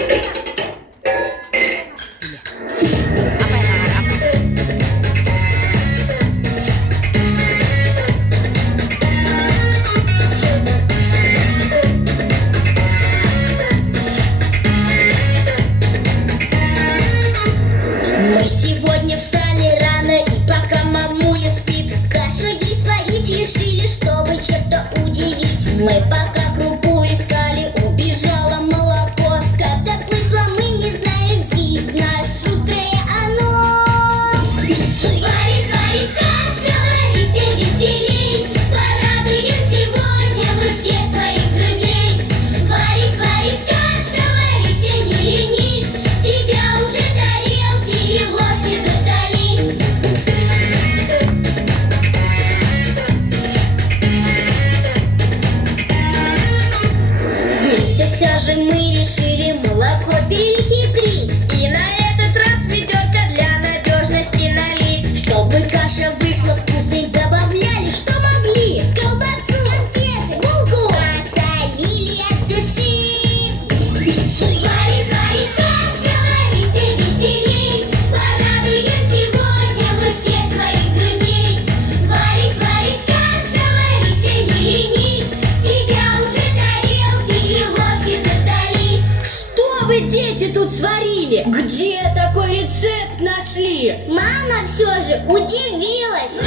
Apa yang hangat? Apa? Мы сегодня встали рано, и пока мамуля спит, кашу ей сварить решили, чтобы чем-то удивить. Мы пока крупу искали, убежало молоко. Как так вышло, мы не знаем, видно, шустрое оно. Варись, варись, кашка, варись и веселей, порадуем сегодня мы всех своих друзей. Варись, варись, кашка, варись и не ленись, тебя уже тарелки и ложки заждались. Вместе все же мы решили молоко перехитрить И на этот раз ведерко для надежности налить. Чтобы каша вышла вкусной, добавляли, что могли: колбасу, конфеты, булку, посолили от души. Варись, варись, кашка, варись и веселей, порадуем сегодня мы всех своих друзей. Варись, варись, кашка, варись и не ленись, тебя уже тарелки и ложки заждались. Что вы, дети, тут сварили? Где такой рецепт нашли? Мама все же удивилась.